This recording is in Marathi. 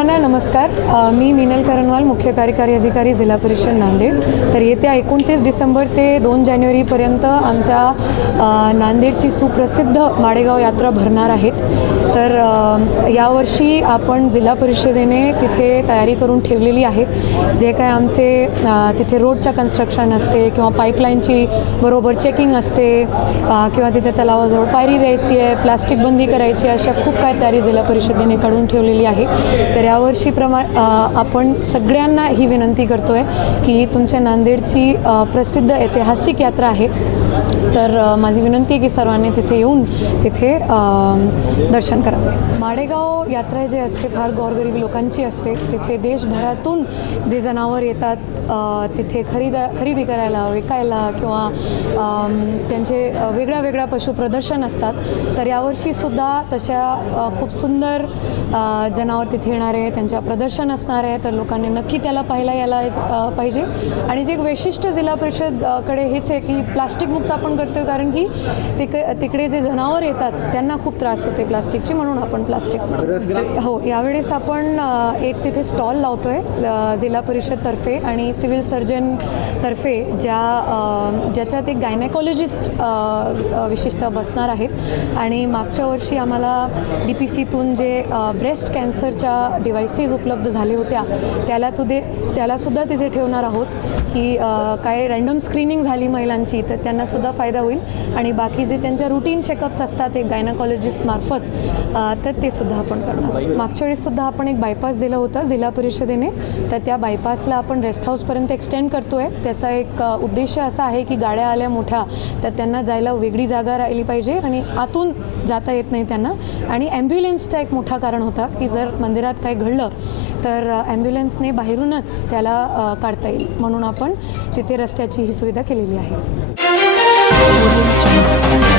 सर्वांना नमस्कार. मी मिनल करणवाल मुख्य कार्यकारी अधिकारी जिल्हा परिषद नांदेड. तर येत्या एकोणतीस डिसेंबर ते दोन जानेवारीपर्यंत आमच्या नांदेडची सुप्रसिद्ध माडेगाव यात्रा भरणार आहेत. तर यावर्षी आपण जिल्हा परिषदेने तिथे तयारी करून ठेवलेली आहे. जे काय आमचे तिथे रोडच्या कन्स्ट्रक्शन असते किंवा पाईपलाईनची बरोबर चेकिंग असते किंवा तिथे तलावाजवळ पायरी द्यायची आहे प्लास्टिक बंदी करायची आहे अशा खूप काय तयारी जिल्हा परिषदेने काढून ठेवलेली आहे. तर यावर्षी प्रमा आपण सगळ्यांना ही विनंती करतो आहे की तुमच्या नांदेडची प्रसिद्ध ऐतिहासिक यात्रा आहे. तर माझी विनंती आहे की सर्वांनी तिथे येऊन तिथे दर्शन करावे. माडेगाव यात्रा जे असते फार गोरगरीब लोकांची असते. तिथे देशभरातून जे जनावर येतात तिथे खरीदा खरेदी करायला विकायला किंवा त्यांचे वेगळ्या वेगळ्या पशु प्रदर्शन असतात. तर यावर्षीसुद्धा तशा खूप सुंदर जनावर तिथे येणार आहे त्यांच्या प्रदर्शन असणार आहे तर लोकांनी नक्की त्याला पाहायला यायला पाहिजे. आणि जे एक वैशिष्ट्य जिल्हा परिषदकडे हेच आहे की प्लास्टिकमुक्त आपण करतोय कारण की तिक तिकडे जे जनावर येतात त्यांना खूप त्रास होते प्लास्टिकची म्हणून आपण प्लास्टिक हो यावेळेस आपण एक तिथे स्टॉल लावतोय अ, जिल्हा परिषद तर्फे आणि सिव्हिल सर्जन तर्फे ज्या ज्याच्यात एक गायनेकॉलॉजिस्ट विशेषतः बसणार आहेत. आणि मागच्या वर्षी आम्हाला डी पी सीतून जे ब्रेस्ट कॅन्सरच्या डिव्हाइसेस उपलब्ध झाले होत्या त्याला तुझे त्यालासुद्धा तिथे ठेवणार आहोत की काय रँडम स्क्रीनिंग झाली महिलांची तर त्यांनासुद्धा फायदा होईल. आणि बाकी जे त्यांच्या रुटीन चेकअप्स असतात एक गायनाकॉलॉजिस्ट मार्फत अ, तर ते सुद्धा आपण करणार. मागच्या वेळेससुद्धा आपण एक बायपास दिलं होतं जिल्हा परिषदेने. तर त्या बायपासला आपण रेस्ट हाऊसपर्यंत एक्सटेंड करतो आहे त्याचा एक उद्देश असा आहे की गाड्या आल्या मोठ्या तर त्यांना जायला वेगळी जागा राहिली पाहिजे आणि आतून जाता येत नाही त्यांना. आणि ॲम्ब्युलन्सचा एक मोठा कारण होता की जर मंदिरात काही घडलं तर ॲम्ब्युलन्सने बाहेरूनच त्याला काढता येईल. म्हणून आपण तिथे रस्त्याची ही सुविधा केलेली आहे. Música